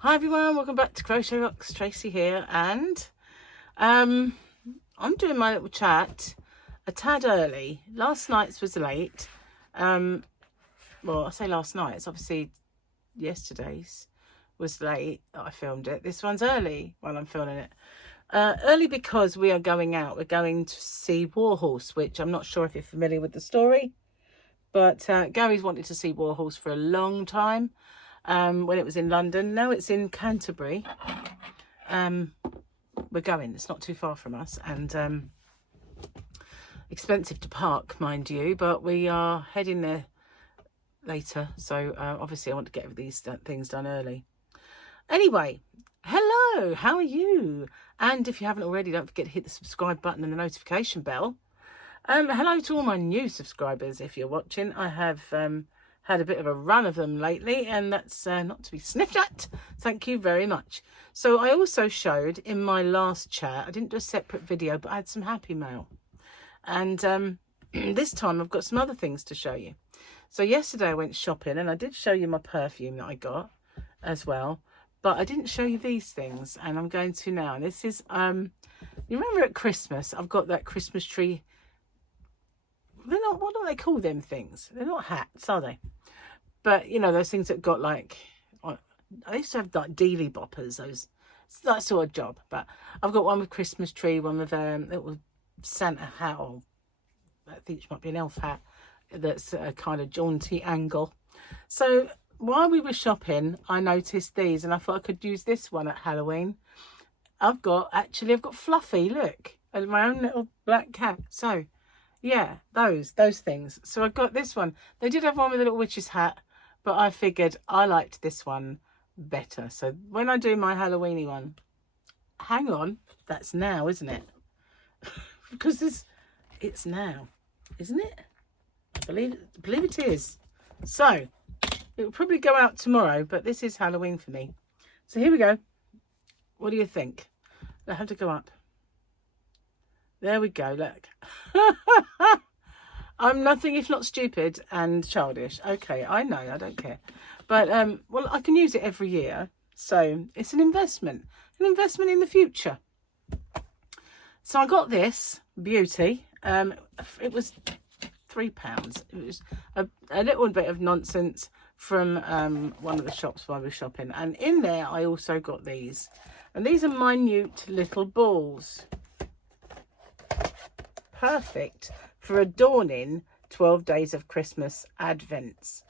Hi everyone, welcome back to Crochet Rocks. Tracy here, and I'm doing my little chat a tad early. Last night's was late. Well, I say last night, it's obviously yesterday's was late that I filmed it. This one's early while I'm filming it. Early because we are going out. We're going to see Warhorse, which I'm not sure if you're familiar with the story, but Gary's wanted to see Warhorse for a long time. When it was in London. Now it's in Canterbury. We're going, it's not too far from us, and expensive to park, mind you, but we are heading there later, so obviously I want to get these things done early. Anyway, hello, how are you? And if you haven't already, don't forget to hit the subscribe button and the notification bell. Hello to all my new subscribers. If you're watching, I have had a bit of a run of them lately, and that's not to be sniffed at. Thank you very much. So I also showed in my last chat, I didn't do a separate video, but I had some happy mail, and this time I've got some other things to show you. So yesterday I went shopping, and I did show you my perfume that I got as well, but I didn't show you these things, and I'm going to now. And this is you remember at Christmas I've got that Christmas tree. They're not, what do they call them things? They're not hats, are they? But, you know, those things that got like, I used to have like dealy boppers, those, it's that sort of job. But I've got one with Christmas tree, one with little Santa hat, or I think it might be an elf hat, that's a kind of jaunty angle. So while we were shopping, I noticed these, and I thought I could use this one at Halloween. I've got Fluffy, look, and my own little black cat. So yeah, those things. So I got this one. They did have one with a little witch's hat, but I figured I liked this one better. So when I do my Halloweeny one, hang on, that's now, isn't it? Because it's now, isn't it? I believe it is. So it will probably go out tomorrow, but this is Halloween for me. So here we go. What do you think? I have to go up. There we go, look. I'm nothing if not stupid and childish. Okay, I know, I don't care. But, well, I can use it every year. So it's an investment in the future. So I got this beauty. It was £3. It was a little bit of nonsense from one of the shops while we were shopping. And in there, I also got these. And these are minute little balls. Perfect for adorning 12 days of Christmas advents.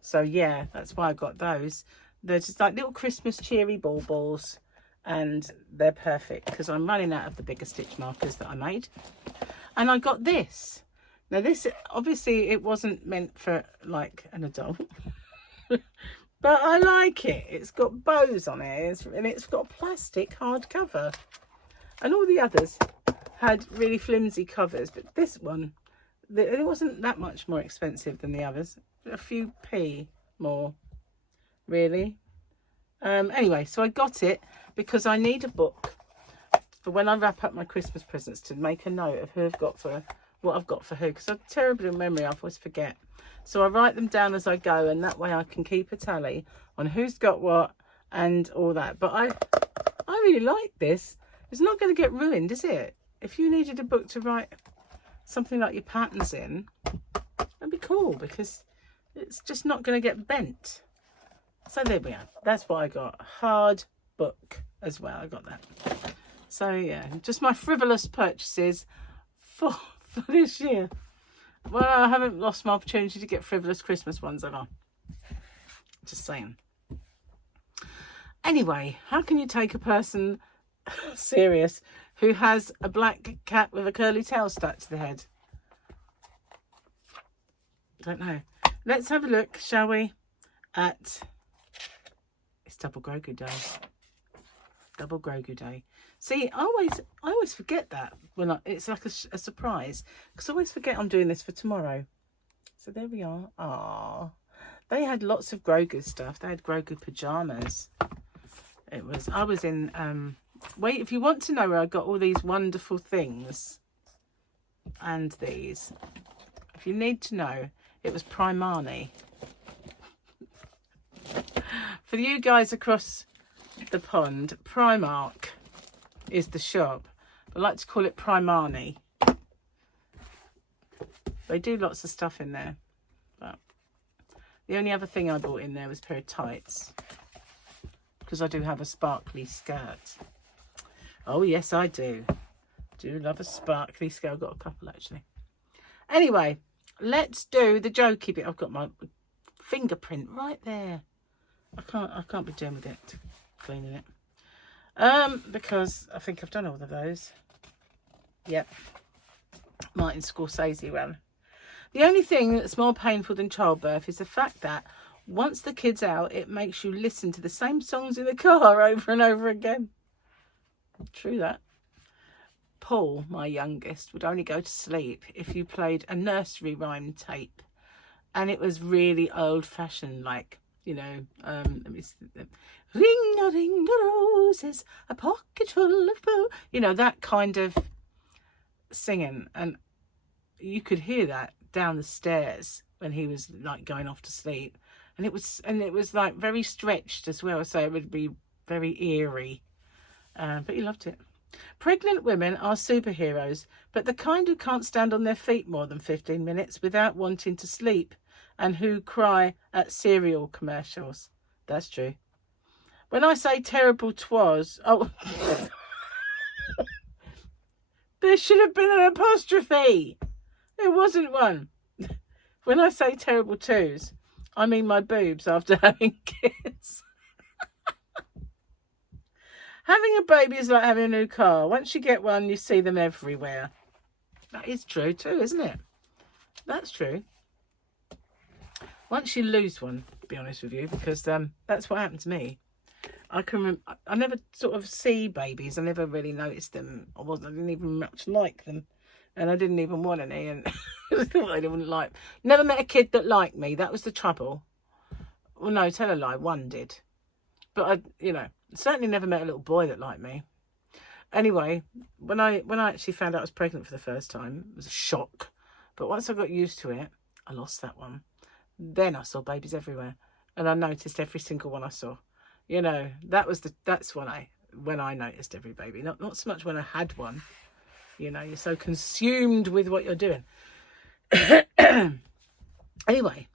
So yeah, that's why I got those. They're just like little Christmas cheery balls, and they're perfect because I'm running out of the bigger stitch markers that I made. And I got this. Now this, obviously it wasn't meant for like an adult, but I like it. It's got bows on it, and it's got a plastic hardcover, and all the others had really flimsy covers, but this one, it wasn't that much more expensive than the others. A few p more, really. Anyway, so I got it because I need a book for when I wrap up my Christmas presents, to make a note of who I've got for what I've got for who, because I've terrible memory. I always forget, so I write them down as I go, and that way I can keep a tally on who's got what and all that. But I really like this. It's not going to get ruined, is it? If you needed a book to write something like your patterns in, that'd be cool, because it's just not going to get bent. So there we are. That's what I got. Hard book as well. I got that. So yeah, just my frivolous purchases for this year. Well, I haven't lost my opportunity to get frivolous Christmas ones, have I? Just saying. Anyway, how can you take a person serious who has a black cat with a curly tail stuck to the head? Don't know. Let's have a look, shall we, at, it's Double Grogu Day. Double Grogu Day. See, I always forget that when it's like a surprise, because I always forget I'm doing this for tomorrow. So there we are. Ah, they had lots of Grogu stuff. They had Grogu pajamas. I was in wait, if you want to know where I got all these wonderful things, and these, if you need to know, it was Primani. For you guys across the pond, Primark is the shop. I like to call it Primani. They do lots of stuff in there. But the only other thing I bought in there was a pair of tights. Because I do have a sparkly skirt. Oh, yes, I do. Do love a sparkly skirt. I've got a couple, actually. Anyway, let's do the jokey bit. I've got my fingerprint right there. I can't be doing with it, cleaning it. Because I think I've done all of those. Yep. Martin Scorsese one. The only thing that's more painful than childbirth is the fact that once the kid's out, it makes you listen to the same songs in the car over and over again. True that. Paul, my youngest, would only go to sleep if you played a nursery rhyme tape. And it was really old-fashioned, like, you know, let me see. Ring a roses, a pocket full of blue. You know, that kind of singing. And you could hear that down the stairs when he was, like, going off to sleep. And it was like very stretched as well, so it would be very eerie. But he loved it. Pregnant women are superheroes, but the kind who can't stand on their feet more than 15 minutes without wanting to sleep, and who cry at cereal commercials. That's true. When I say terrible twas, oh, there should have been an apostrophe. There wasn't one. When I say terrible twos, I mean my boobs after having kids. Having a baby is like having a new car. Once you get one, you see them everywhere. That is true too, isn't it? That's true. Once you lose one, to be honest with you, because that's what happened to me. I never sort of see babies. I never really noticed them. I didn't even much like them. And I didn't even want any. And I thought they wouldn't like. Never met a kid that liked me. That was the trouble. Well, no, tell a lie. One did. But I certainly never met a little boy that liked me. Anyway, when I actually found out I was pregnant for the first time, it was a shock. But once I got used to it, I lost that one. Then I saw babies everywhere. And I noticed every single one I saw. You know, that's when I noticed every baby. Not so much when I had one. You know, you're so consumed with what you're doing. Anyway,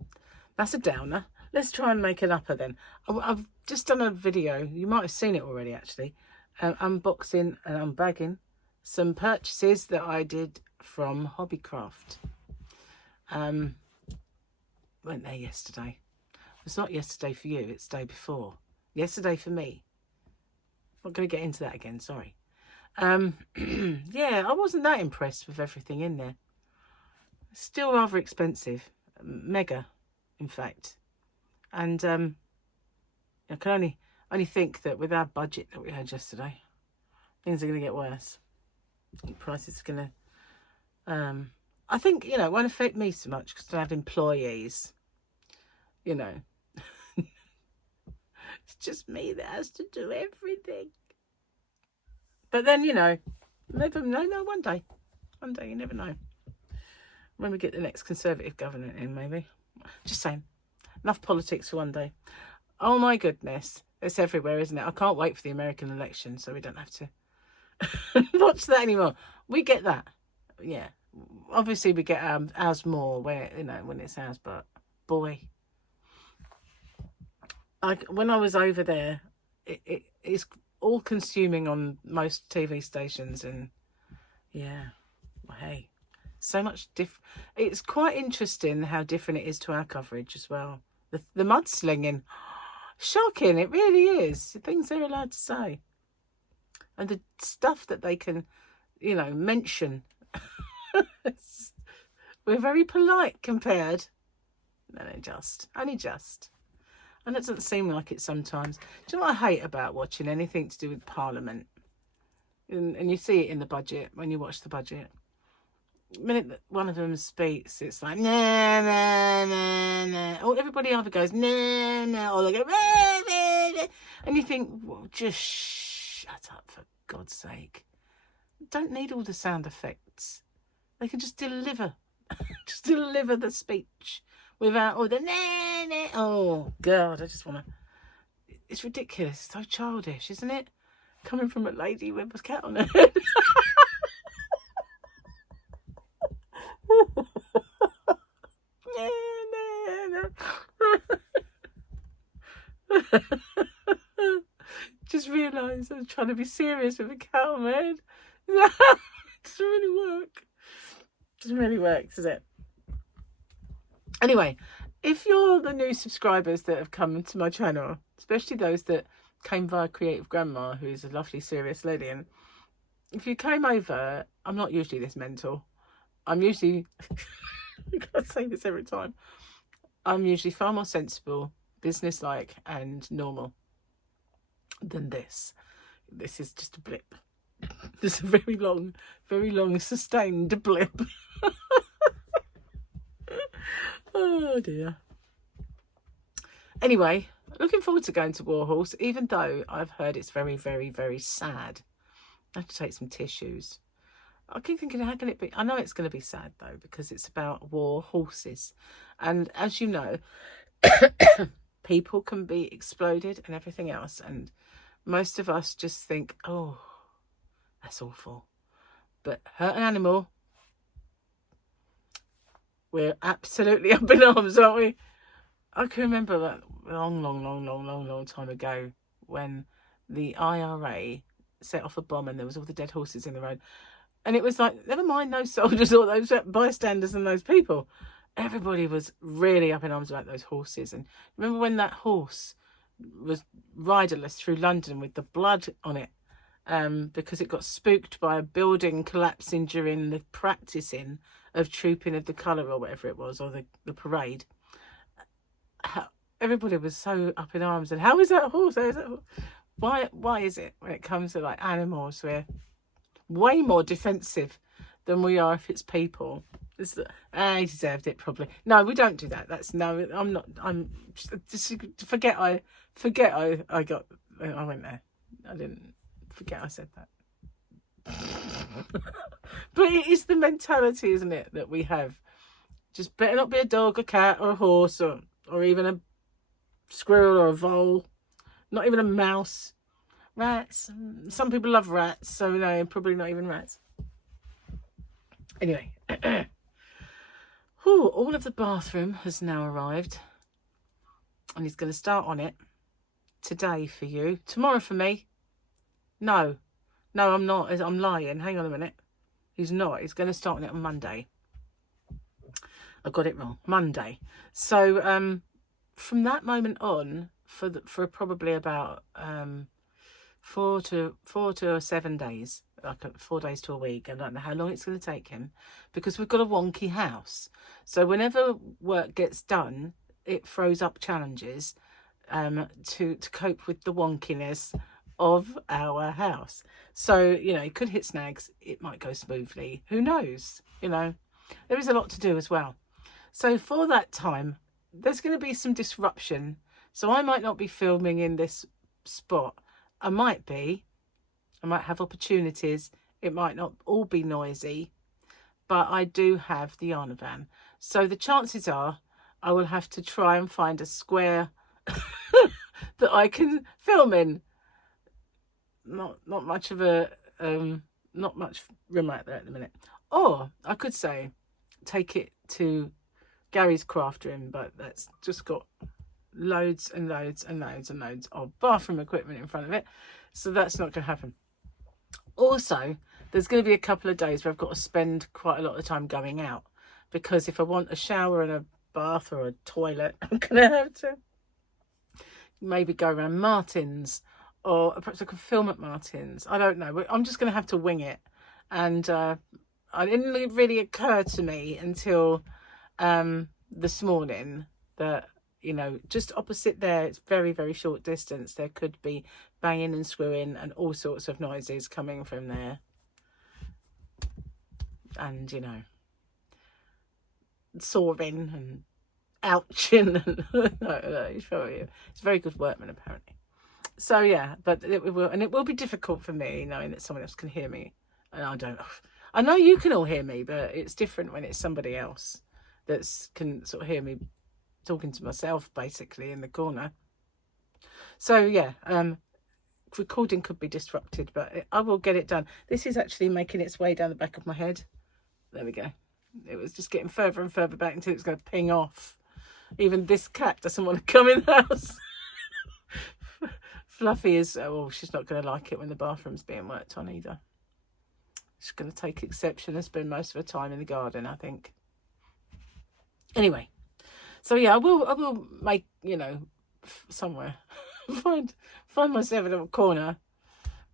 that's a downer. Let's try and make an upper then. I've just done a video. You might have seen it already, actually. Unboxing and unbagging some purchases that I did from Hobbycraft. Went there yesterday. It's not yesterday for you. It's the day before. Yesterday for me. Not going to get into that again. Sorry. Yeah, I wasn't that impressed with everything in there. Still rather expensive. Mega, in fact. And I can only think that with our budget that we had yesterday, things are going to get worse. Prices are going to... I think, it won't affect me so much because I have employees. It's just me that has to do everything. But then, never know. One day, you never know. When we get the next Conservative government in, maybe. Just saying. Enough politics for one day. Oh my goodness. It's everywhere, isn't it? I can't wait for the American election so we don't have to watch that anymore. We get that. Yeah. Obviously we get ours more where, when it's ours, but boy. When I was over there, it's all consuming on most TV stations, and yeah, well, hey, so much it's quite interesting how different it is to our coverage as well. The mudslinging, shocking, it really is. The things they're allowed to say, and the stuff that they can, mention. We're very polite compared. No, only just. And it doesn't seem like it sometimes. Do you know what I hate about watching anything to do with Parliament? And you see it in the budget, when you watch the budget. The minute that one of them speaks, it's like, nah, nah, nah, nah. Or everybody either goes, nah, nah, or they go, nah, nah, nah. And you think, well, just shut up, for God's sake. Don't need all the sound effects. They can just deliver. Just deliver the speech. Without all the nah, nah. Oh, God, I just want to... it's ridiculous. So childish, isn't it? Coming from a lady with a cat on her head. Just realised I was trying to be serious with a cat on my head. It doesn't really work. Doesn't really work, does it? Anyway, if you're the new subscribers that have come to my channel, especially those that came via Creative Grandma, who is a lovely, serious lady, and if you came over, I'm not usually this mental. I'm usually, I gotta say this every time, I'm usually far more sensible, businesslike, and normal than this. This is just a blip. This is a very long, sustained blip. Oh dear. Anyway, looking forward to going to Warhorse, even though I've heard it's very, very, very sad. I have to take some tissues. I keep thinking, how can it be? I know it's going to be sad though, because it's about war horses. And as you know, people can be exploded and everything else. And most of us just think, oh, that's awful. But hurt an animal, we're absolutely up in arms, aren't we? I can remember that long time ago when the IRA set off a bomb and there was all the dead horses in the road. And it was like, never mind those soldiers or those bystanders and those people. Everybody was really up in arms about those horses. And remember when that horse was riderless through London with the blood on it, because it got spooked by a building collapsing during the practicing of Trooping of the Colour or whatever it was, or the parade. Everybody was so up in arms. And how is that horse? Why is it when it comes to like animals, we're way more defensive than we are if it's people? I deserved it probably. No, we don't do that. That's no. I'm not. I'm just forget. I went there. I didn't forget I said that. But it is the mentality, isn't it, that we have? Just better not be a dog, a cat, or a horse, or even a squirrel or a vole. Not even a mouse. Rats. Some people love rats, so no, probably not even rats. Anyway. All of the bathroom has now arrived. And he's going to start on it today for you. Tomorrow for me. No, I'm not. I'm lying. Hang on a minute. He's not. He's going to start on it on Monday. I got it wrong. Monday. So from that moment on, for probably about 4 to 7 days, like 4 days to a week. I don't know how long it's going to take him, because we've got a wonky house. So whenever work gets done, it throws up challenges to cope with the wonkiness of our house. So, you know, it could hit snags. It might go smoothly. Who knows? You know, there is a lot to do as well. So for that time, there's going to be some disruption. So I might not be filming in this spot. I might have opportunities. It might not all be noisy, but I do have the Arnavan. So the chances are I will have to try and find a square that I can film in. Not much of a not much room out there at the minute. Or I could say take it to Gary's craft room, but that's just got loads and loads and loads and loads of bathroom equipment in front of it, so that's not going to happen. Also, there's going to be a couple of days where I've got to spend quite a lot of time going out, because if I want a shower and a bath or a toilet, I'm going to have to maybe go around Martin's, or perhaps I could film at Martin's. I don't know. I'm just going to have to wing it. And it didn't really occur to me until this morning that, you know, just opposite there, it's very, very short distance, there could be banging and screwing and all sorts of noises coming from there. And, you know, sawing and ouching. And it's a very good workman, apparently. So, yeah, but it will be difficult for me knowing that someone else can hear me. And I know you can all hear me, but it's different when it's somebody else that can sort of hear me talking to myself, basically, in the corner. So yeah, recording could be disrupted, but I will get it done. This is actually making its way down the back of my head. There we go. It was just getting further and further back until it's going to ping off. Even this cat doesn't want to come in the house. Fluffy is, oh, she's not going to like it when the bathroom's being worked on either. She's going to take exception and spend most of her time in the garden, I think. Anyway, so yeah, I will make, you know, somewhere find myself in a little corner.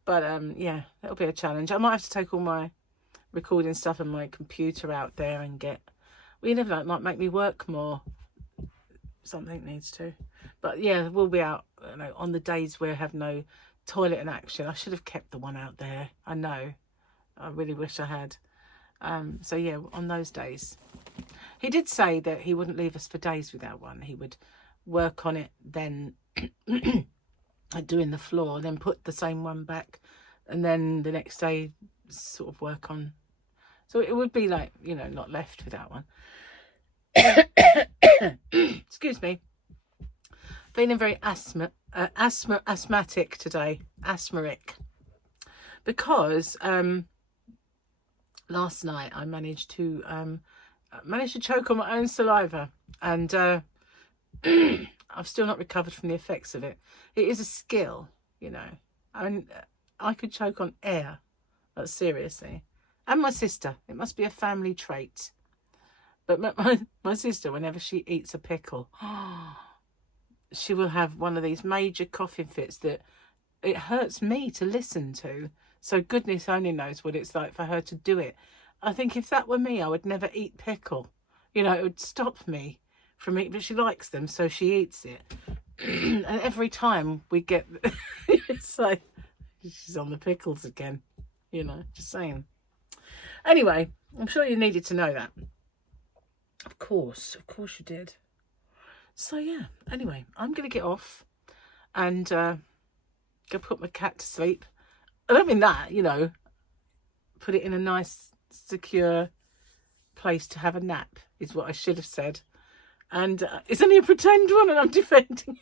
But yeah, that'll be a challenge. I might have to take all my recording stuff and my computer out there and get, well, you never know, it might make me work more. Something needs to. But yeah, we'll be out, you know, on the days where I have no toilet in action. I should have kept the one out there. I know. I really wish I had. So yeah, on those days. He did say that he wouldn't leave us for days without one. He would work on it, then doing the floor, then put the same one back, and then the next day sort of work on. So it would be like, you know, not left without one. Excuse me. Feeling very asthmatic today. Asthmatic. Because last night I managed to choke on my own saliva, and I've still not recovered from the effects of it. It is a skill, you know. And I could choke on air, but seriously. And my sister. It must be a family trait. But my sister, whenever she eats a pickle, she will have one of these major coughing fits that it hurts me to listen to. So goodness only knows what it's like for her to do it. I think if that were me, I would never eat pickle. You know, it would stop me from eating, but she likes them, so she eats it. And every time we get, it's like, she's on the pickles again. You know, just saying. Anyway, I'm sure you needed to know that. Of course you did. So yeah, anyway, I'm going to get off and go put my cat to sleep. I don't mean that, you know, put it in a nice, secure place to have a nap is what I should have said. And it's only a pretend one and I'm defending.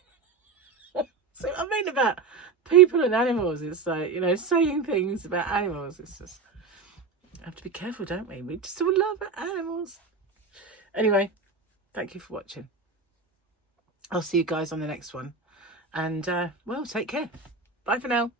So I mean about people and animals, it's like, you know, saying things about animals, it's just, we have to be careful, don't we? We just all love animals. Anyway, thank you for watching. I'll see you guys on the next one. And, well, take care. Bye for now.